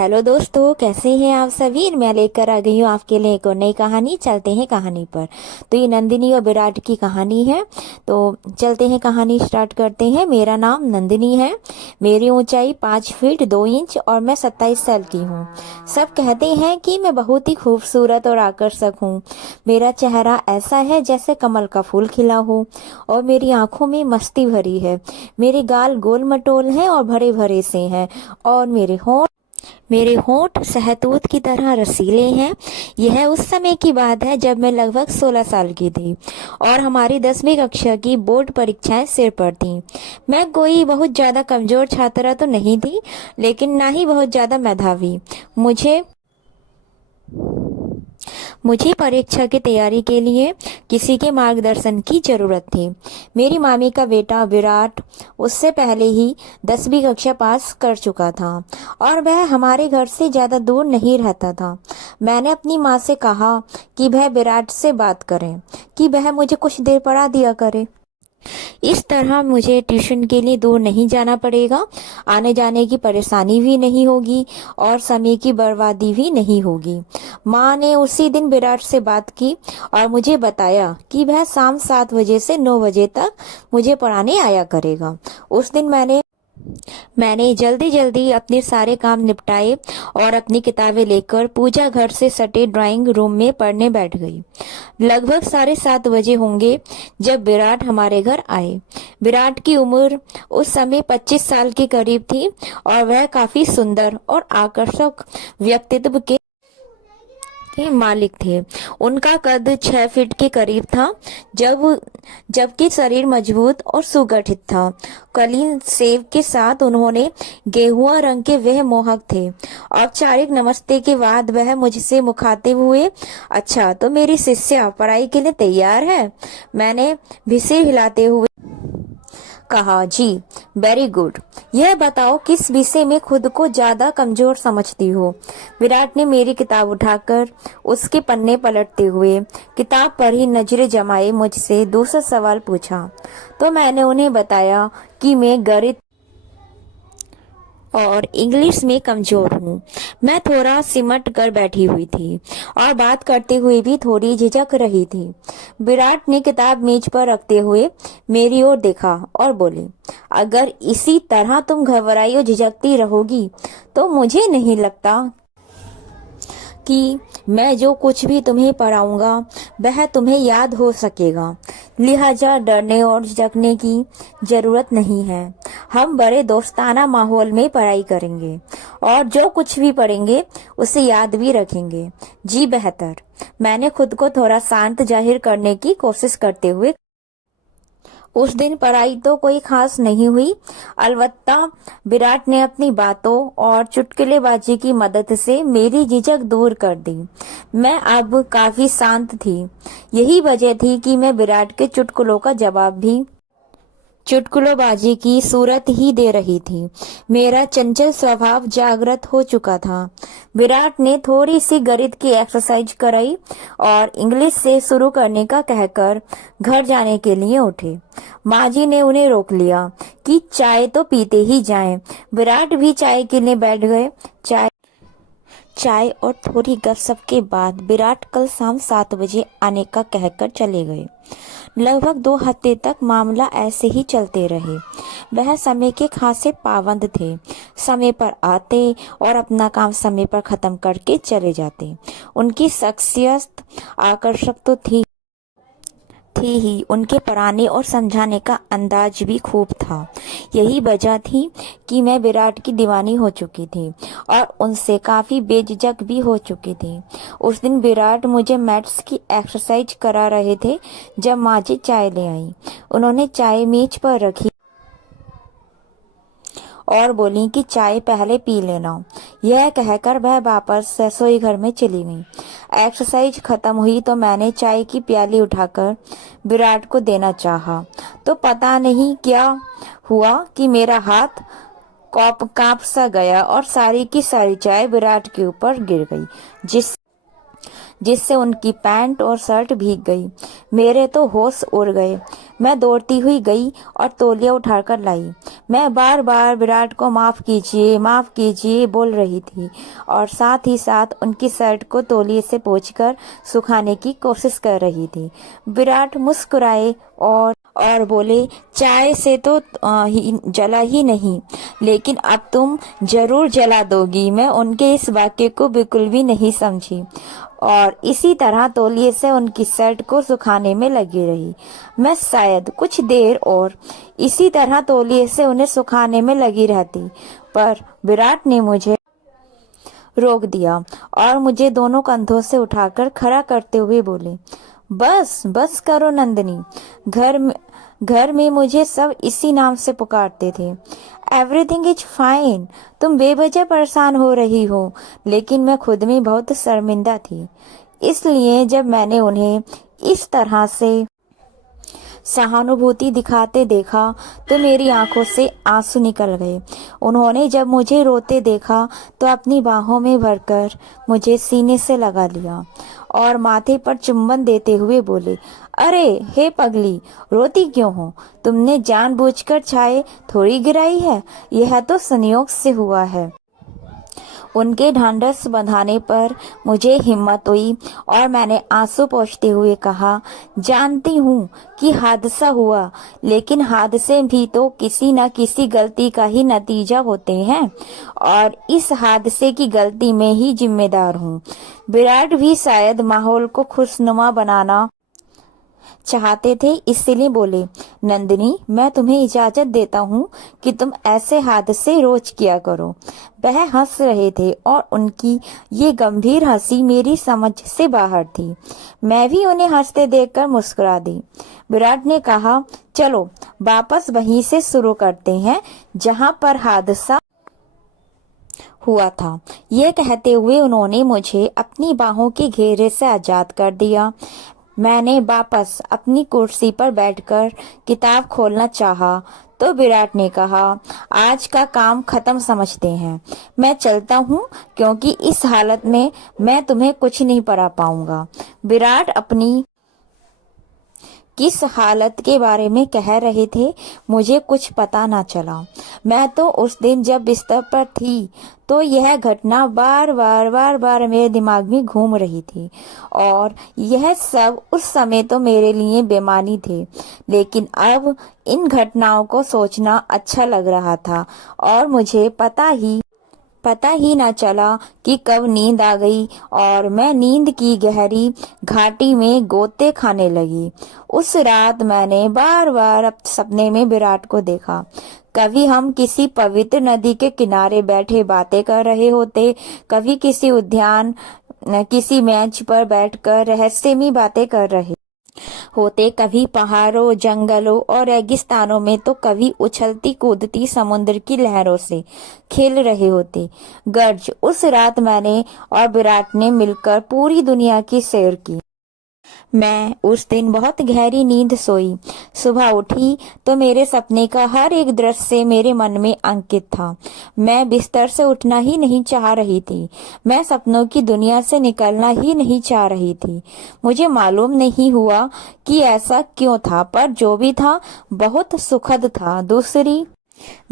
Hello दोस्तों, कैसे हैं आप सभी। मैं लेकर आ गई हूँ आपके लिए एक और नई कहानी। चलते हैं कहानी पर। तो ये नंदिनी और विराट की कहानी है। तो चलते हैं, कहानी स्टार्ट करते हैं। मेरा नाम नंदिनी है। मेरी ऊंचाई 5 फीट 2 इंच और मैं 27 साल की हूँ। सब कहते हैं कि मैं बहुत ही खूबसूरत और आकर्षक हूँ। मेरा चेहरा ऐसा है जैसे कमल का फूल खिला हो और मेरी आंखों में मस्ती भरी है। मेरे गाल गोल मटोल हैं और भरे भरे से हैं और मेरे होंठ शहतूत की तरह रसीले हैं। यह उस समय की बात है जब मैं लगभग 16 साल की थी और हमारी 10वीं कक्षा की बोर्ड परीक्षाएं सिर पर थीं। मैं कोई बहुत ज्यादा कमजोर छात्रा तो नहीं थी, लेकिन ना ही बहुत ज्यादा मेधावी। मुझे मुझे परीक्षा की तैयारी के लिए किसी के मार्गदर्शन की जरूरत थी। मेरी मामी का बेटा विराट उससे पहले ही 10वीं कक्षा पास कर चुका था और वह हमारे घर से ज्यादा दूर नहीं रहता था। मैंने अपनी माँ से कहा कि वह विराट से बात करें, कि वह मुझे कुछ देर पढ़ा दिया करे। इस तरह मुझे ट्यूशन के लिए दूर नहीं जाना पड़ेगा, आने जाने की परेशानी भी नहीं होगी और समय की बर्बादी भी नहीं होगी। माँ ने उसी दिन विराट से बात की और मुझे बताया कि वह शाम 7 बजे से 9 बजे तक मुझे पढ़ाने आया करेगा। उस दिन मैंने जल्दी जल्दी अपने सारे काम निपटाए और अपनी किताबें लेकर पूजा घर से सटे ड्राइंग रूम में पढ़ने बैठ गई। लगभग 7:30 बजे होंगे जब विराट हमारे घर आए। विराट की उम्र उस समय 25 साल के करीब थी और वह काफी सुंदर और आकर्षक व्यक्तित्व के मालिक थे। उनका कद 6 फीट के करीब था, जबकि शरीर मजबूत और सुगठित था। कलीन सेव के साथ उन्होंने गेहुआ रंग के वह मोहक थे। औपचारिक नमस्ते के बाद वह मुझसे मुखातिब हुए। अच्छा, तो मेरी शिष्या पढ़ाई के लिए तैयार है? मैंने सिर हिलाते हुए कहा, जी, वेरी गुड। यह बताओ किस विषय में खुद को ज्यादा कमजोर समझती हो? विराट ने मेरी किताब उठाकर उसके पन्ने पलटते हुए किताब पर ही नजरें जमाए मुझसे दूसरा सवाल पूछा। तो मैंने उन्हें बताया कि मैं गणित और इंग्लिश में कमजोर हूँ। मैं थोड़ा सिमट कर बैठी हुई थी और बात करते हुए भी थोड़ी झिझक रही थी। विराट ने किताब मेज पर रखते हुए मेरी ओर देखा और बोले, अगर इसी तरह तुम घबराई और झिझकती रहोगी तो मुझे नहीं लगता कि मैं जो कुछ भी तुम्हें पढ़ाऊंगा वह तुम्हें याद हो सकेगा। लिहाजा डरने और झिझकने की जरूरत नहीं है। हम बड़े दोस्ताना माहौल में पढ़ाई करेंगे और जो कुछ भी पढ़ेंगे उसे याद भी रखेंगे। जी बेहतर। मैंने खुद को थोड़ा शांत जाहिर करने की कोशिश करते हुए उस दिन पढ़ाई तो कोई खास नहीं हुई। अलबत्ता विराट ने अपनी बातों और चुटकुलेबाजी की मदद से मेरी झिझक दूर कर दी। मैं अब काफी शांत थी। यही वजह थी कि मैं विराट के चुटकुलों का जवाब भी चुटकुलोबाजी की सूरत ही दे रही थी। मेरा चंचल स्वभाव जागृत हो चुका था। विराट ने थोड़ी सी गणित की एक्सरसाइज कराई और इंग्लिश से शुरू करने का कहकर घर जाने के लिए उठे। माँ जी ने उन्हें रोक लिया कि चाय तो पीते ही जाएं। विराट भी चाय के लिए बैठ गए। चाय और थोड़ी गपशप के बाद विराट कल शाम 7 बजे आने का कहकर चले गए। लगभग 2 हफ्ते तक मामला ऐसे ही चलते रहे। वह समय के खासे पाबंद थे। समय पर आते और अपना काम समय पर खत्म करके चले जाते। उनकी शख्सियत आकर्षक तो थी ही, उनके पढ़ाने और समझाने का अंदाज भी खूब था। यही वजह थी कि मैं विराट की दीवानी हो चुकी थी और उनसे काफी बेझिझक भी हो चुकी थी। उस दिन विराट मुझे मैथ्स की एक्सरसाइज करा रहे थे जब माँ जी चाय ले आई। उन्होंने चाय मेज पर रखी और बोली कि चाय पहले पी लेना। यह कहकर वह वापस रसोई घर में चली गई। एक्सरसाइज खत्म हुई तो मैंने चाय की प्याली उठाकर विराट को देना चाहा, तो पता नहीं क्या हुआ कि मेरा हाथ कांप सा गया और सारी की सारी चाय विराट के ऊपर गिर गई, जिससे उनकी पैंट और शर्ट भीग गई। मेरे तो होश उड़ गए। मैं दौड़ती हुई गई और तौलिया उठाकर लाई। मैं बार बार विराट को माफ कीजिए बोल रही थी और साथ ही साथ उनकी शर्ट को तौलिए से पोंछकर सुखाने की कोशिश कर रही थी। विराट मुस्कुराए और बोले, चाय से तो जला ही नहीं, लेकिन अब तुम जरूर जला दोगी। मैं उनके इस वाक्य को बिल्कुल भी नहीं समझी और इसी तरह तौलिए से उनकी शर्ट को सुखाने में लगी रही। मैं शायद कुछ देर और इसी तरह तौलिए से उन्हें सुखाने में लगी रहती, पर विराट ने मुझे रोक दिया और मुझे दोनों कंधों से उठाकर खड़ा करते हुए बोले, बस बस करो नंदिनी। घर में मुझे सब इसी नाम से पुकारते थे। Everything is fine. तुम बेवजह परेशान हो रही हो। लेकिन मैं खुद में बहुत शर्मिंदा थी। इसलिए जब मैंने उन्हें इस तरह से सहानुभूति दिखाते देखा तो मेरी आंखों से आंसू निकल गए। उन्होंने जब मुझे रोते देखा तो अपनी बाहों में भरकर मुझे सीने से लगा लिया और माथे पर चुंबन देते हुए बोले, अरे हे पगली, रोती क्यों हो? तुमने जानबूझकर चाय थोड़ी गिराई है, यह तो संयोग से हुआ है। उनके ढांढस बंधाने पर मुझे हिम्मत हुई और मैंने आंसू पोंछते हुए कहा, जानती हूँ कि हादसा हुआ, लेकिन हादसे भी तो किसी न किसी गलती का ही नतीजा होते हैं और इस हादसे की गलती में ही जिम्मेदार हूँ। विराट भी शायद माहौल को खुशनुमा बनाना चाहते थे, इसलिए बोले, नंदिनी, मैं तुम्हें इजाजत देता हूँ कि तुम ऐसे हादसे रोज किया करो। वह हंस रहे थे और उनकी ये गंभीर हंसी मेरी समझ से बाहर थी। मैं भी उन्हें हंसते देखकर मुस्कुरा दी। विराट ने कहा, चलो वापस वहीं से शुरू करते हैं जहाँ पर हादसा हुआ था। यह कहते हुए उन्होंने मुझे अपनी बाहों के घेरे से आजाद कर दिया। मैंने वापस अपनी कुर्सी पर बैठकर किताब खोलना चाहा तो विराट ने कहा, आज का काम खत्म समझते हैं। मैं चलता हूँ क्योंकि इस हालत में मैं तुम्हें कुछ नहीं पढ़ा पाऊंगा। विराट अपनी किस हालत के बारे में कह रहे थे मुझे कुछ पता ना चला। मैं तो उस दिन जब बिस्तर पर थी तो यह घटना बार बार मेरे दिमाग में घूम रही थी और यह सब उस समय तो मेरे लिए बेमानी थे, लेकिन अब इन घटनाओं को सोचना अच्छा लग रहा था और मुझे पता ही ना चला कि कब नींद आ गई और मैं नींद की गहरी घाटी में गोते खाने लगी। उस रात मैंने बार बार सपने में विराट को देखा। कभी हम किसी पवित्र नदी के किनारे बैठे बातें कर रहे होते, कभी किसी उद्यान किसी बेंच पर बैठकर रहस्यमयी बातें कर रहे होते, कभी पहाड़ों, जंगलों और रेगिस्तानों में, तो कभी उछलती कूदती समुद्र की लहरों से खेल रहे होते। गर्ज उस रात मैंने और विराट ने मिलकर पूरी दुनिया की सैर की। मैं उस दिन बहुत गहरी नींद सोई। सुबह उठी तो मेरे सपने का हर एक दृश्य मेरे मन में अंकित था। मैं बिस्तर से उठना ही नहीं चाह रही थी। मैं सपनों की दुनिया से निकलना ही नहीं चाह रही थी। मुझे मालूम नहीं हुआ कि ऐसा क्यों था, पर जो भी था बहुत सुखद था।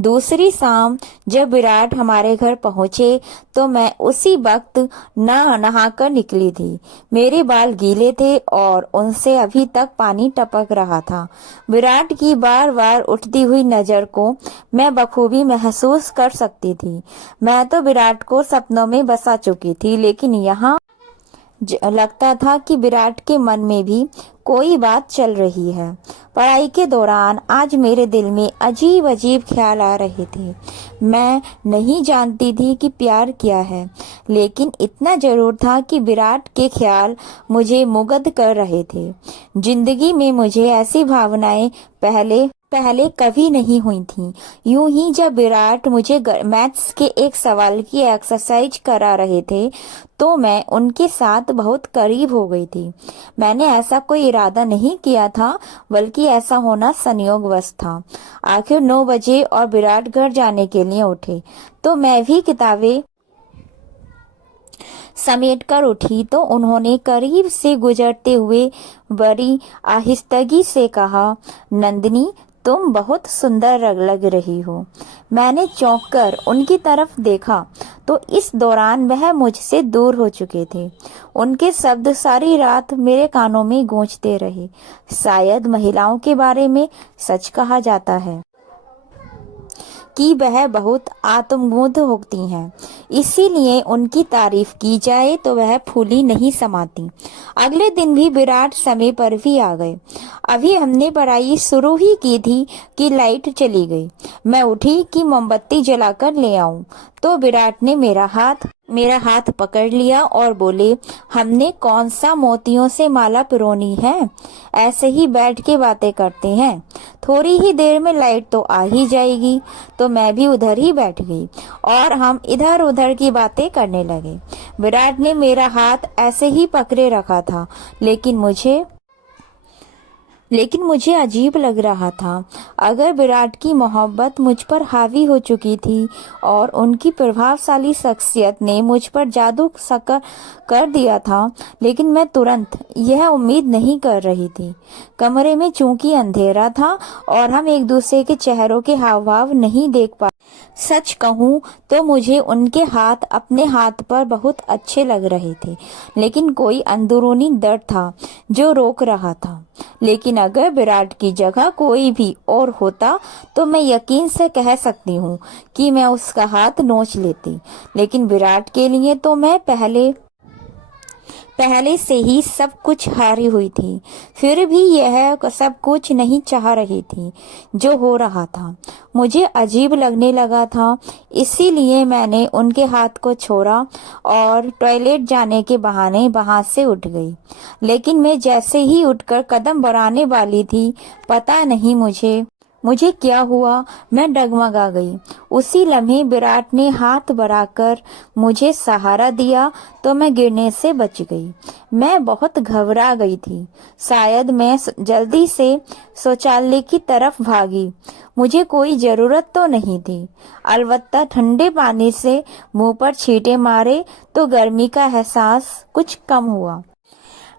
दूसरी शाम जब विराट हमारे घर पहुंचे तो मैं उसी वक्त नहाकर निकली थी। मेरे बाल गीले थे और उनसे अभी तक पानी टपक रहा था। विराट की बार बार उठती हुई नजर को मैं बखूबी महसूस कर सकती थी। मैं तो विराट को सपनों में बसा चुकी थी, लेकिन यहाँ लगता था कि विराट के मन में भी कोई बात चल रही है। पढ़ाई के दौरान आज मेरे दिल में अजीब अजीब ख्याल आ रहे थे। मैं नहीं जानती थी कि प्यार क्या है, लेकिन इतना जरूर था कि विराट के ख्याल मुझे मुग्ध कर रहे थे। जिंदगी में मुझे ऐसी भावनाएं पहले कभी नहीं हुई थी। यूं ही जब विराट मुझे मैथ्स के एक सवाल की एक्सरसाइज करा रहे थे तो मैं उनके साथ बहुत करीब हो गई थी। मैंने ऐसा कोई इरादा नहीं किया था, बल्कि ऐसा होना संयोगवश था। आखिर 9 बजे और विराट घर जाने के लिए उठे तो मैं भी किताबें समेट कर उठी तो उन्होंने करीब से गुजरते हुए बड़ी आहिस्तगी से कहा, नंदिनी, तुम बहुत सुंदर लग रही हो। मैंने चौंक कर उनकी तरफ देखा तो इस दौरान वह मुझसे दूर हो चुके थे। उनके शब्द सारी रात मेरे कानों में गूंजते रहे। शायद महिलाओं के बारे में सच कहा जाता है कि वह बहुत आत्मबोध होती हैं, इसीलिए उनकी तारीफ की जाए तो वह फूली नहीं समाती। अगले दिन भी विराट समय पर भी आ गए। अभी हमने पढ़ाई शुरू ही की थी कि लाइट चली गई। मैं उठी कि मोमबत्ती जलाकर ले आऊं, तो विराट ने मेरा हाथ पकड़ लिया और बोले, हमने कौन सा मोतियों से माला पिरोनी है, ऐसे ही बैठ के बातें करते हैं। थोड़ी ही देर में लाइट तो आ ही जाएगी। तो मैं भी उधर ही बैठ गई और हम इधर उधर की बातें करने लगे। विराट ने मेरा हाथ ऐसे ही पकड़े रखा था, लेकिन मुझे अजीब लग रहा था। अगर विराट की मोहब्बत मुझ पर हावी हो चुकी थी और उनकी प्रभावशाली शख्सियत ने मुझ पर जादू कर दिया था, लेकिन मैं तुरंत यह उम्मीद नहीं कर रही थी। कमरे में चूंकि अंधेरा था और हम एक दूसरे के चेहरों के हाव भाव नहीं देख पा। सच कहूँ तो मुझे उनके हाथ अपने हाथ पर बहुत अच्छे लग रहे थे, लेकिन कोई अंदरूनी दर्द था जो रोक रहा था। लेकिन अगर विराट की जगह कोई भी और होता तो मैं यकीन से कह सकती हूँ कि मैं उसका हाथ नोच लेती। लेकिन विराट के लिए तो मैं पहले से ही सब कुछ हारी हुई थी। फिर भी यह सब कुछ नहीं चाह रही थी। जो हो रहा था मुझे अजीब लगने लगा था, इसीलिए मैंने उनके हाथ को छोड़ा और टॉयलेट जाने के बहाने वहां से उठ गई। लेकिन मैं जैसे ही उठकर कदम बढ़ाने वाली थी, पता नहीं मुझे क्या हुआ, मैं डगमगा गई। उसी लम्हे विराट ने हाथ बढ़ाकर मुझे सहारा दिया तो मैं गिरने से बच गई। मैं बहुत घबरा गई थी। शायद मैं जल्दी से शौचालय की तरफ भागी। मुझे कोई जरूरत तो नहीं थी, अलबत्ता ठंडे पानी से मुंह पर छींटे मारे तो गर्मी का एहसास कुछ कम हुआ।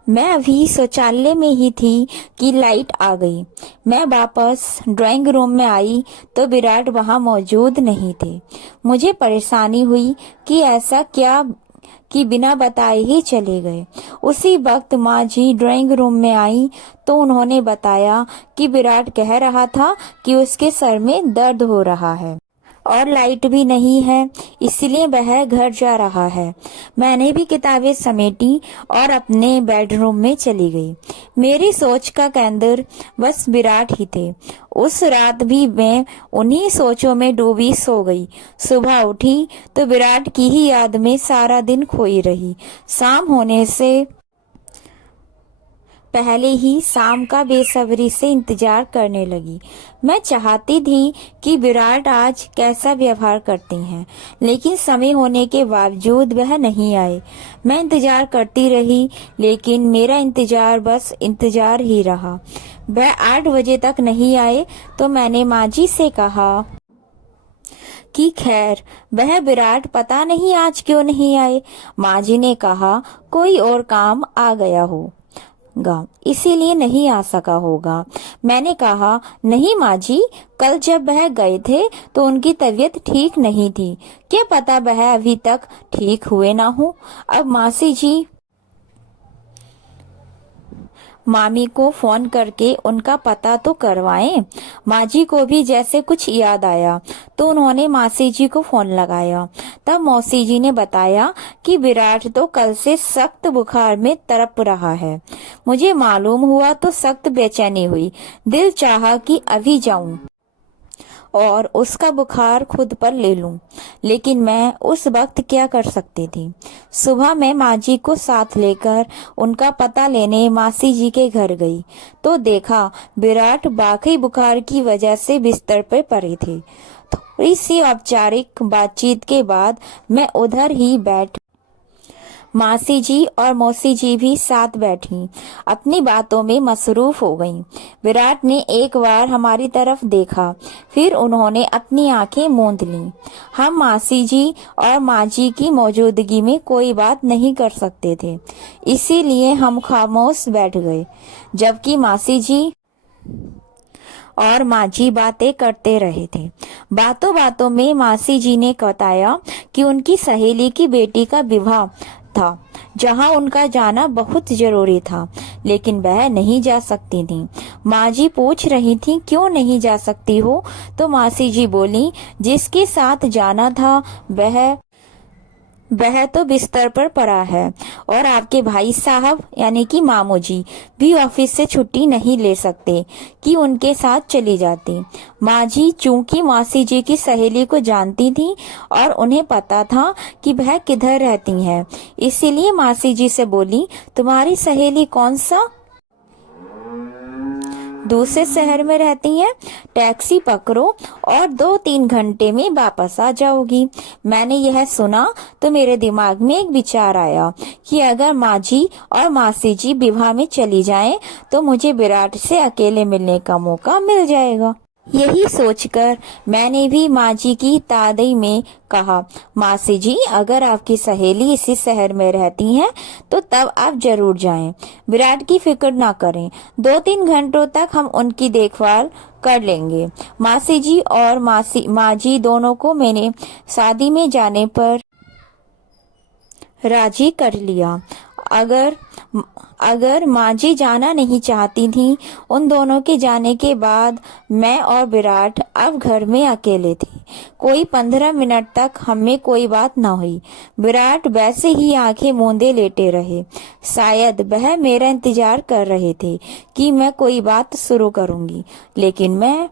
मैं अभी शौचालय में ही थी कि लाइट आ गई। मैं वापस ड्राइंग रूम में आई तो विराट वहां मौजूद नहीं थे। मुझे परेशानी हुई कि ऐसा क्या कि बिना बताए ही चले गए। उसी वक्त माँ जी ड्राइंग रूम में आई तो उन्होंने बताया कि विराट कह रहा था कि उसके सर में दर्द हो रहा है और लाइट भी नहीं है, इसलिए वह घर जा रहा है। मैंने भी किताबें समेटी और अपने बेडरूम में चली गई। मेरी सोच का केंद्र बस विराट ही थे। उस रात भी मैं उन्हीं सोचों में डूबी सो गई। सुबह उठी तो विराट की ही याद में सारा दिन खोई रही। शाम होने से पहले ही शाम का बेसब्री से इंतजार करने लगी। मैं चाहती थी कि विराट आज कैसा व्यवहार करते हैं, लेकिन समय होने के बावजूद वह नहीं आए। मैं इंतजार करती रही, लेकिन मेरा इंतजार बस इंतजार ही रहा। वह 8 बजे तक नहीं आए तो मैंने माँ जी से कहा कि खैर वह विराट पता नहीं आज क्यों नहीं आए। माँ जी ने कहा कोई और काम आ गया होगा, इसीलिए नहीं आ सका होगा। मैंने कहा नहीं माँ जी, कल जब वह गए थे तो उनकी तबीयत ठीक नहीं थी। क्या पता वह अभी तक ठीक हुए ना हो। अब मामी को फोन करके उनका पता तो करवाएं। माँ जी को भी जैसे कुछ याद आया तो उन्होंने मौसी जी को फोन लगाया। तब मौसी जी ने बताया कि विराट तो कल से सख्त बुखार में तड़प रहा है। मुझे मालूम हुआ तो सख्त बेचैनी हुई। दिल चाहा कि अभी जाऊं और उसका बुखार खुद पर ले लूं, लेकिन मैं उस वक्त क्या कर सकती थी। सुबह मैं माँ जी को साथ लेकर उनका पता लेने मासी जी के घर गई तो देखा विराट वाकई बुखार की वजह से बिस्तर पर पड़े थे। थोड़ी सी औपचारिक बातचीत के बाद मैं उधर ही मासी जी और मौसी जी भी साथ बैठी अपनी बातों में मसरूफ हो गईं। विराट ने एक बार हमारी तरफ देखा, फिर उन्होंने अपनी आंखें मूंद लीं। हम मासी जी और माँ जी की मौजूदगी में कोई बात नहीं कर सकते थे, इसीलिए हम खामोश बैठ गए, जबकि मासी जी और माँ जी बातें करते रहे थे। बातों बातों में मासी जी ने बताया कि उनकी सहेली की बेटी का विवाह था, जहां उनका जाना बहुत जरूरी था, लेकिन वह नहीं जा सकती थी। माँ जी पूछ रही थी क्यों नहीं जा सकती हो, तो मासी जी बोली जिसके साथ जाना था वह तो बिस्तर पर पड़ा है, और आपके भाई साहब यानी कि मामू जी भी ऑफिस से छुट्टी नहीं ले सकते कि उनके साथ चली जाती। माँ जी चूंकि मासी जी की सहेली को जानती थी और उन्हें पता था कि वह किधर रहती है, इसीलिए मासी जी से बोली तुम्हारी सहेली कौन सा दूसरे शहर में रहती हैं, टैक्सी पकड़ो और 2-3 घंटे में वापस आ जाओगी। मैंने यह सुना तो मेरे दिमाग में एक विचार आया कि अगर माँ जी और मासी जी विवाह में चली जाएं, तो मुझे विराट से अकेले मिलने का मौका मिल जाएगा। यही सोचकर मैंने भी माँ जी की तादई में कहा, मासी जी अगर आपकी सहेली इसी शहर में रहती हैं तो तब आप जरूर जाएं। विराट की फिक्र ना करें, 2-3 घंटों तक हम उनकी देखभाल कर लेंगे। मासी जी और माँ जी दोनों को मैंने शादी में जाने पर राजी कर लिया। अगर माँ जी जाना नहीं चाहती थी, उन दोनों के जाने के बाद मैं और विराट अब घर में अकेले थे। कोई 15 मिनट तक हमें कोई बात न हुई। विराट वैसे ही आंखें मूंदे लेटे रहे, शायद वह मेरा इंतजार कर रहे थे कि मैं कोई बात शुरू करूंगी, लेकिन मैं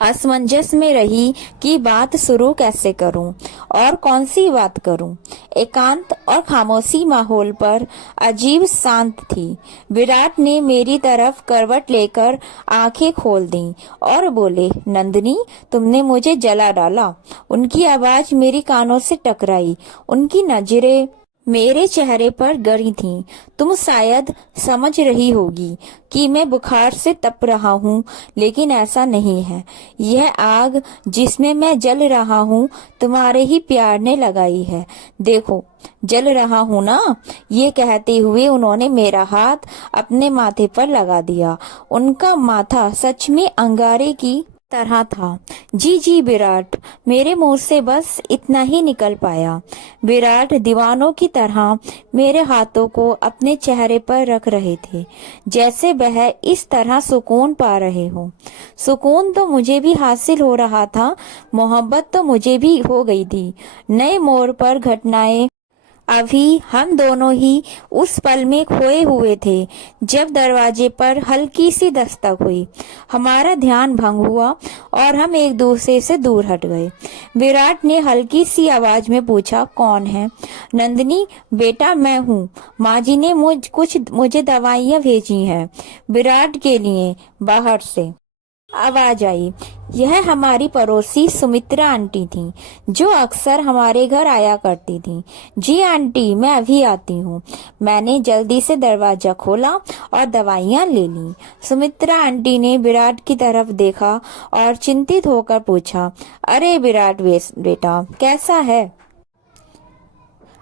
असमंजस में रही कि बात शुरू कैसे करूं और कौन सी बात करूं। एकांत और खामोशी माहौल पर अजीब शांत थी। विराट ने मेरी तरफ करवट लेकर आंखें खोल दी और बोले, नंदिनी तुमने मुझे जला डाला। उनकी आवाज मेरी कानों से टकराई, उनकी नजरें मेरे चेहरे पर गड़ी थीं। तुम शायद समझ रही होगी कि मैं बुखार से तप रहा हूँ, लेकिन ऐसा नहीं है। यह आग जिसमें मैं जल रहा हूँ तुम्हारे ही प्यार ने लगाई है। देखो जल रहा हूँ ना। ये कहते हुए उन्होंने मेरा हाथ अपने माथे पर लगा दिया। उनका माथा सच में अंगारे की तरह था। जी जी विराट, मेरे मुंह से बस इतना ही निकल पाया। विराट दीवानों की तरह मेरे हाथों को अपने चेहरे पर रख रहे थे, जैसे वह इस तरह सुकून पा रहे हो। सुकून तो मुझे भी हासिल हो रहा था, मोहब्बत तो मुझे भी हो गई थी। नए मोड़ पर घटनाएं अभी हम दोनों ही उस पल में खोए हुए थे जब दरवाजे पर हल्की सी दस्तक हुई। हमारा ध्यान भंग हुआ और हम एक दूसरे से दूर हट गए। विराट ने हल्की सी आवाज में पूछा, कौन है? नंदिनी बेटा मैं हूँ। माँ जी ने मुझे दवाइयाँ भेजी हैं विराट के लिए बाहर से। आवाज आई। यह हमारी पड़ोसी सुमित्रा आंटी थी, जो अक्सर हमारे घर आया करती थी। जी आंटी, मैं अभी आती हूँ। मैंने जल्दी से दरवाजा खोला और दवाइयाँ ले ली। सुमित्रा आंटी ने विराट की तरफ देखा और चिंतित होकर पूछा, अरे विराट बेटा कैसा है?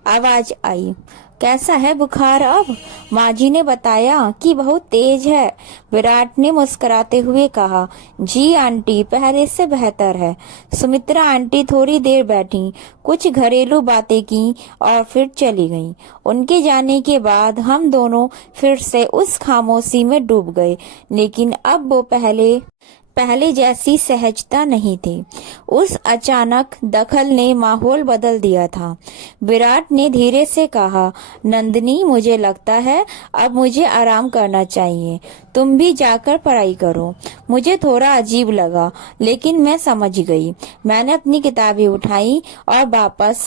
आवाज आई, कैसा है बुखार अब? माँ जी ने बताया कि बहुत तेज है। विराट ने मुस्कुराते हुए कहा, जी आंटी पहले से बेहतर है। सुमित्रा आंटी थोड़ी देर बैठी, कुछ घरेलू बातें की और फिर चली गईं। उनके जाने के बाद हम दोनों फिर से उस खामोशी में डूब गए, लेकिन अब वो पहले जैसी सहजता नहीं थी। उस अचानक दखल ने माहौल बदल दिया था। विराट ने धीरे से कहा, नंदिनी मुझे लगता है अब मुझे आराम करना चाहिए। तुम भी जाकर पढ़ाई करो। मुझे थोड़ा अजीब लगा, लेकिन मैं समझ गई। मैंने अपनी किताबें उठाई और वापस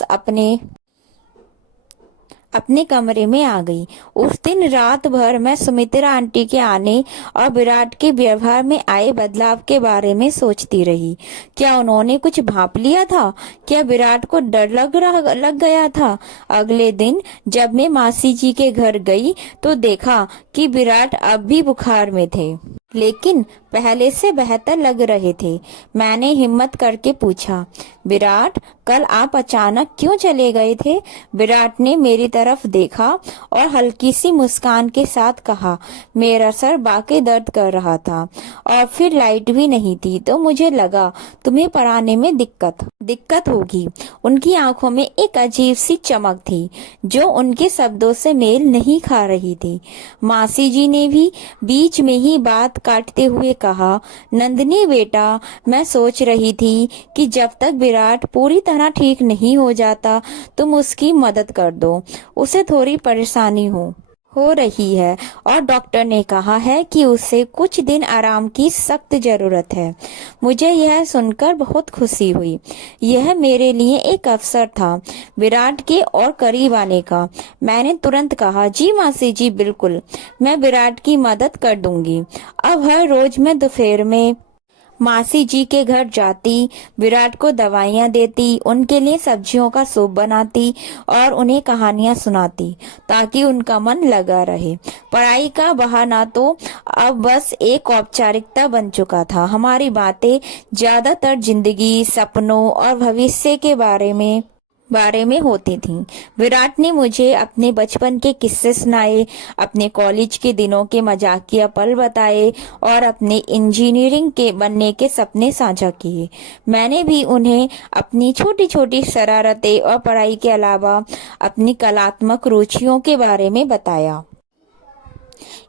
अपने कमरे में आ गई। उस दिन रात भर मैं सुमित्रा आंटी के आने और विराट के व्यवहार में आए बदलाव के बारे में सोचती रही। क्या उन्होंने कुछ भांप लिया था? क्या विराट को डर लग गया था? अगले दिन जब मैं मासी जी के घर गई तो देखा कि विराट अब भी बुखार में थे, लेकिन पहले से बेहतर लग रहे थे। मैंने हिम्मत करके पूछा, विराट कल आप अचानक क्यों चले गए थे? विराट ने मेरी तरफ देखा और हल्की सी मुस्कान के साथ कहा, मेरा सर वाकई दर्द कर रहा था और फिर लाइट भी नहीं थी तो मुझे लगा तुम्हें पढ़ाने में दिक्कत होगी। उनकी आंखों में एक अजीब सी चमक थी जो उनके शब्दों से मेल नहीं खा रही थी। मासी जी ने भी बीच में ही बात काटते हुए कहा, नंदिनी बेटा, मैं सोच रही थी कि जब तक विराट पूरी तरह ठीक नहीं हो जाता तुम उसकी मदद कर दो। उसे थोड़ी परेशानी हो रही है और डॉक्टर ने कहा है कि उसे कुछ दिन आराम की सख्त जरूरत है। मुझे यह सुनकर बहुत खुशी हुई। यह मेरे लिए एक अवसर था विराट के और करीब आने का। मैंने तुरंत कहा, जी मासी जी, बिल्कुल, मैं विराट की मदद कर दूंगी। अब हर रोज मैं दोपहर में मासी जी के घर जाती, विराट को दवाइयाँ देती, उनके लिए सब्जियों का सूप बनाती और उन्हें कहानियाँ सुनाती ताकि उनका मन लगा रहे। पढ़ाई का बहाना तो अब बस एक औपचारिकता बन चुका था। हमारी बातें ज्यादातर जिंदगी, सपनों और भविष्य के बारे में होती थी। विराट ने मुझे अपने बचपन के किस्से सुनाए, अपने कॉलेज के दिनों के मजाकिया पल बताए और अपने इंजीनियरिंग के बनने के सपने साझा किए। मैंने भी उन्हें अपनी छोटी छोटी शरारतें और पढ़ाई के अलावा अपनी कलात्मक रुचियों के बारे में बताया।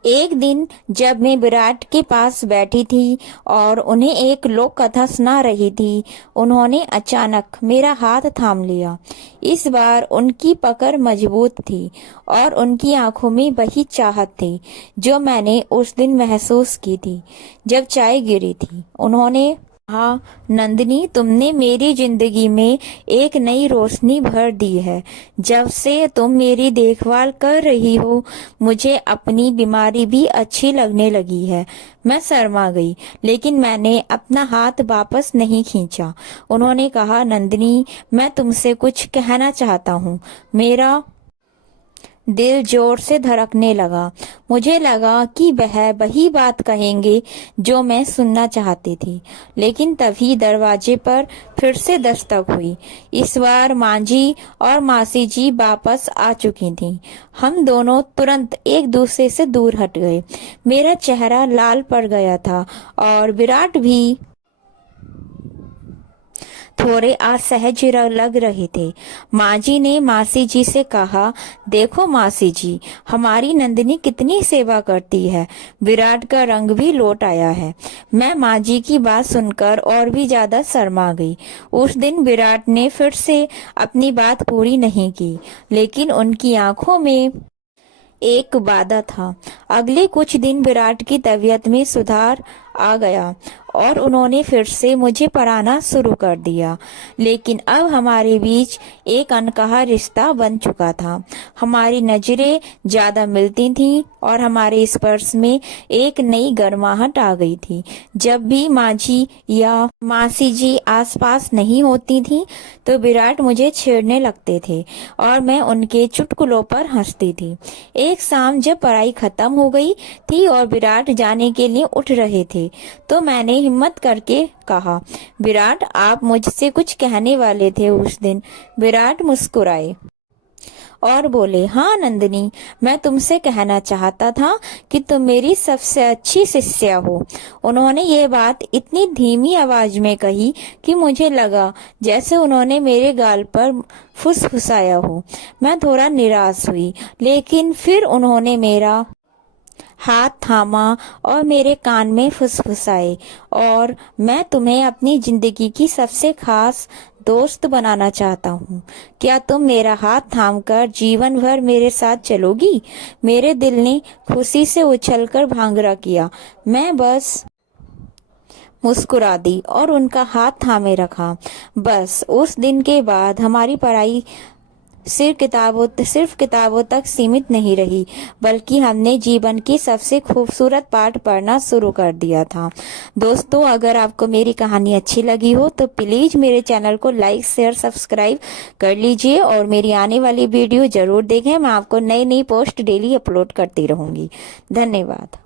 एक दिन जब मैं विराट के पास बैठी थी और उन्हें एक लोक कथा सुना रही थी, उन्होंने अचानक मेरा हाथ थाम लिया। इस बार उनकी पकड़ मजबूत थी और उनकी आंखों में वही चाहत थी जो मैंने उस दिन महसूस की थी जब चाय गिरी थी। उन्होंने हाँ नंदिनी, तुमने मेरी जिंदगी में एक नई रोशनी भर दी है। जब से तुम मेरी देखभाल कर रही हो, मुझे अपनी बीमारी भी अच्छी लगने लगी है। मैं शर्मा गई, लेकिन मैंने अपना हाथ वापस नहीं खींचा। उन्होंने कहा, नंदिनी, मैं तुमसे कुछ कहना चाहता हूँ। मेरा दिल जोर से धड़कने लगा। मुझे लगा कि वह वही बात कहेंगे जो मैं सुनना चाहती थी, लेकिन तभी दरवाजे पर फिर से दस्तक हुई। इस बार माँ जी और मासी जी वापस आ चुकी थीं। हम दोनों तुरंत एक दूसरे से दूर हट गए। मेरा चेहरा लाल पड़ गया था और विराट भी थोड़े असहज लग रहे थे। माँ जी ने मासी जी से कहा, देखो मासी जी, हमारी नंदिनी कितनी सेवा करती है। विराट का रंग भी लौट आया है। मैं माँ जी की बात सुनकर और भी ज्यादा शर्मा गई। उस दिन विराट ने फिर से अपनी बात पूरी नहीं की, लेकिन उनकी आंखों में एक वादा था। अगले कुछ दिन विराट की तबीयत में सुधार आ गया और उन्होंने फिर से मुझे पढ़ाना शुरू कर दिया। लेकिन अब हमारे बीच एक अनकहा रिश्ता बन चुका था। हमारी नजरें ज्यादा मिलती थीं और हमारे स्पर्श में एक नई गर्माहट आ गई थी। जब भी माँ जी या मासी जी आसपास नहीं होती थी तो विराट मुझे छेड़ने लगते थे और मैं उनके चुटकुलों पर हंसती थी। एक शाम जब पढ़ाई खत्म हो गई थी और विराट जाने के लिए उठ रहे थे तो मैंने हिम्मत करके कहा, विराट, आप मुझसे कुछ कहने वाले थे उस दिन। विराट मुस्कुराए और बोले, हाँ नंदिनी, मैं तुमसे कहना चाहता था कि तुम मेरी सबसे अच्छी शिष्या हो। उन्होंने ये बात इतनी धीमी आवाज में कही कि मुझे लगा जैसे उन्होंने मेरे गाल पर फुसफुसाया हो। मैं थोड़ा निराश हुई, लेकिन फिर उन्होंने मेरा हाथ थामा और मेरे कान में फुसफुसाए, और मैं तुम्हें अपनी जिंदगी की सबसे खास दोस्त बनाना चाहता हूँ। क्या तुम मेरा हाथ थामकर जीवन भर मेरे साथ चलोगी? मेरे दिल ने खुशी से उछलकर भांगड़ा किया। मैं बस मुस्कुरा दी और उनका हाथ थामे रखा। बस उस दिन के बाद हमारी पढ़ाई सिर्फ किताबों तक सीमित नहीं रही, बल्कि हमने जीवन की सबसे खूबसूरत पाठ पढ़ना शुरू कर दिया था। दोस्तों, अगर आपको मेरी कहानी अच्छी लगी हो तो प्लीज मेरे चैनल को लाइक शेयर सब्सक्राइब कर लीजिए और मेरी आने वाली वीडियो जरूर देखें। मैं आपको नई नई पोस्ट डेली अपलोड करती रहूंगी। धन्यवाद।